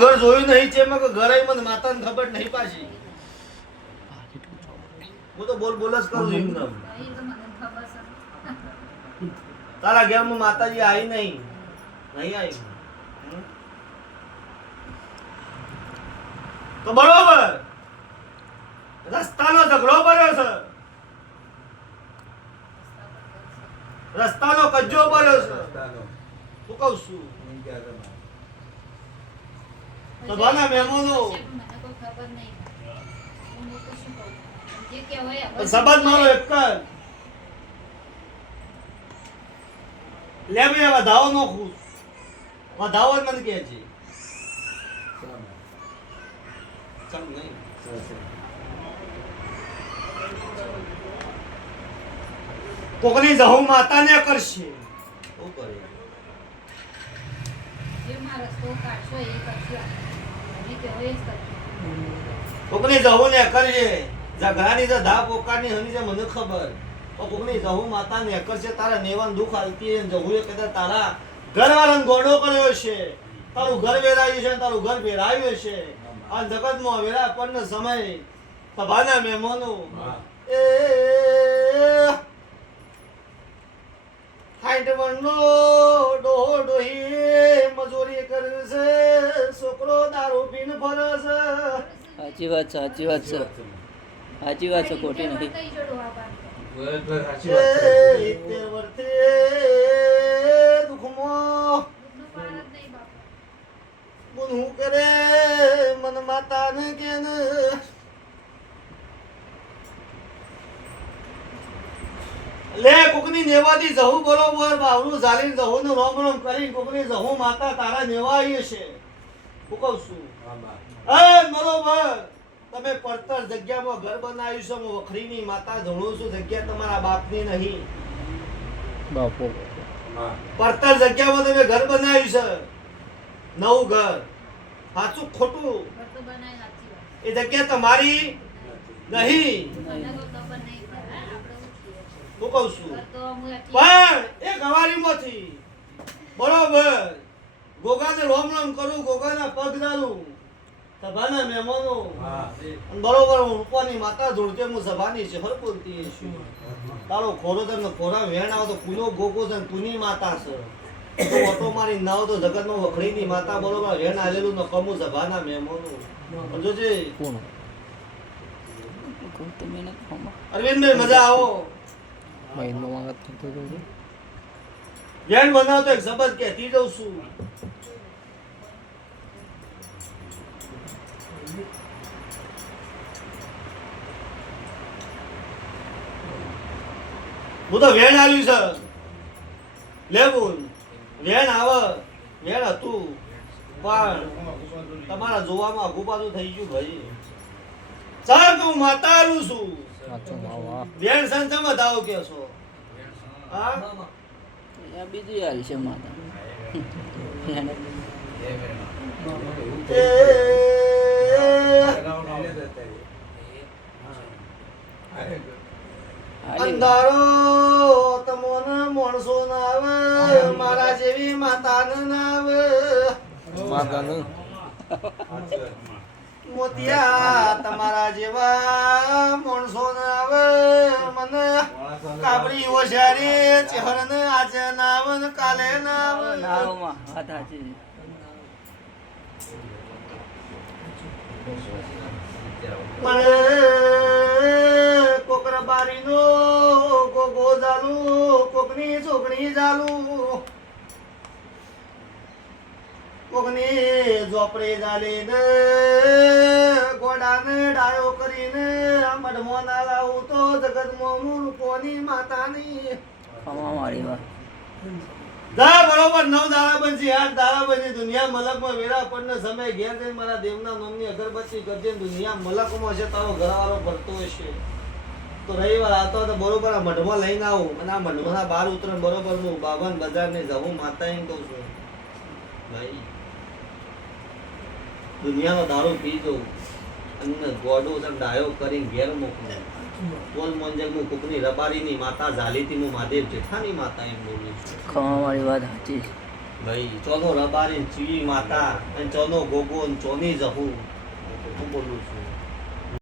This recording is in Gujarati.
ઘર જોયું નહીં છે એમાં ઘર મને માતાને ખબર નહીં પાછી. હું તો બોલ બોલ જ કરું છું એમને. એ તો મને ખબર છે તારા ઘેરમાં માતાજી આવી નહીં. નહીં આવી તો બરોબર. રસ્તાનો ઝઘડો પડ્યો છે. રસ્તાનો કજ્જો પડ્યો છે. શું કહું છું. સભાના મહેમાનો. હવે મારો એક નો ખુશ. વધાવો જ મને છે. ચમ નહીં કોકની જહુ માતાને કરશે. શું કરે જે મારો રસ્તો કાઢશો એ કરશું આપણે. જે કહેવાય એ જ કરશું. કોકની જવું ને કરજે ઝઘડાની તો ધા પોકારની હની છે મને ખબર. પણ કોકની જવું માતા ને કરશે તારા નેવાન દુઃખ હાલતી હે જવું એ કદાચ તારા ઘરવાળાને ગોડો કર્યો છે. તારું ઘર વેરાયું છે તારું ઘર વેરાયું છે. આ જગતમાં વેરા પણ સમય સભાના મહેમાનો. એ હાઈટ વણનો ડોહો ડોહી. મજૂરી કરે છે છોકરો દારૂ પીન ફરે છે સાચી વાત છે. સાચી વાત છે સાચી વાત છે. ખોટી નથી કરે મન માતા ને ઇત્તેર વર્ષે દુઃખમાં દૂધનું પાણ જ નહીં બાપા. ગુનું કરે મન માતાને કે ને લે કોકની નેવાથી જહુ બરોબર બાવનું ઝાલીને જહુ નું રોમ રોમ કરીને કોકની જહુ માતા તારા નેવા છે. હું કહું છું. એ બરોબર તમે પડતર જગ્યામાં ઘર બનાવ્યું છે હું વખરીની માતા જણું છું જગ્યા તમારા બાપની નહીં. બાપો. પડતર જગ્યામાં તમે ઘર બનાવ્યું છે. નવું ઘર. સાચું ખોટું. એ જગ્યા તમારી નહીં મને કોઈ ખબર નહીં પડે. હા, આપણે શું છીએ? હું કહું છું? ઘર તો હું એટલી- પણ એ ગવારીમાંથી. બરોબર. ગોગાને રોમ રોમ કરું ગોગાના પગ ડાલું સભાના મહેમાનો. બરોબર હું રૂપાની માતા જોડતે હું સભાની શહેર બોલતી છું? તારો ખોરો તને ખોરા વેણ આવો કુનો ગોગો છે તુની માતા છે. તો ઓટો મારી નાવ તો જગતનો વખરીની માતા બરોબર વેણ આલેલું ન કમું સભાના મહેમાનો. સમજો ગૌતમ અરવિંદભાઈ મજા આવો. મહિનો વાત થતો હતો. જેન બનાવતો એક શબ્દ કહેતી જઉં છું. હું તો વેણ આવ્યું છે. લેવું વેણ આવે. વેણ હતું. પણ તમારા જોવામાં આગુ થઈ ગયું ભાઈ. સર હું માતારું છું. કે છો. હા? આ બીજી હાલ છે માતા. અંધારો તમોને માણસો ના આવે મારા જેવી માતા ના આવે. માતાનું? મોતિયા તમારા જેવા કાબરી ઓઝારી ચહરન આજ નાવન ને કાલે નાવ નાવમાં છે. પણ કોકરા જાલુ કોકની જાલુ કોકની ઝોપડે જાલી ને ગોડાને ડાયો કરીને મઢમો ના લાવું તો જગતમાં મૂર્ખોની માતાની? ખમા મારી વાત. જા બરોબર નવ દાડા બનશે આઠ દાડા બનશે. દુનિયા મલકમાં વેરા પડને સમય ઘેર જઈને મારા દેવના નામની અગરબત્તી કરજે દુનિયા મલકમાં છે તારો ઘરવાળો ભરતો હશે. તો રવિવાર આવતો તો બરોબર આ મઢમાં લઈને આવું. અને આ મઢમાં બહાર ઉતરણ બરોબર હું બાવન બજારને જવું માતા એમ કહું છું. ભાઈ દુનિયાનો દારૂ પી જવું અને ગોડો છે ડાયો કરીને ઘેર મોકલું બોલ મંજલ મુ કુકની રબારીની માતા ઝાલીથી મુ મહાદેવ જેઠાની માતા એમ બોલું છું. ખમા વાત સાચી ભાઈ ચોનો રબારી ચીવી માતા અને ચોનો ગોગો ચોની જહુ. હું બોલું છું.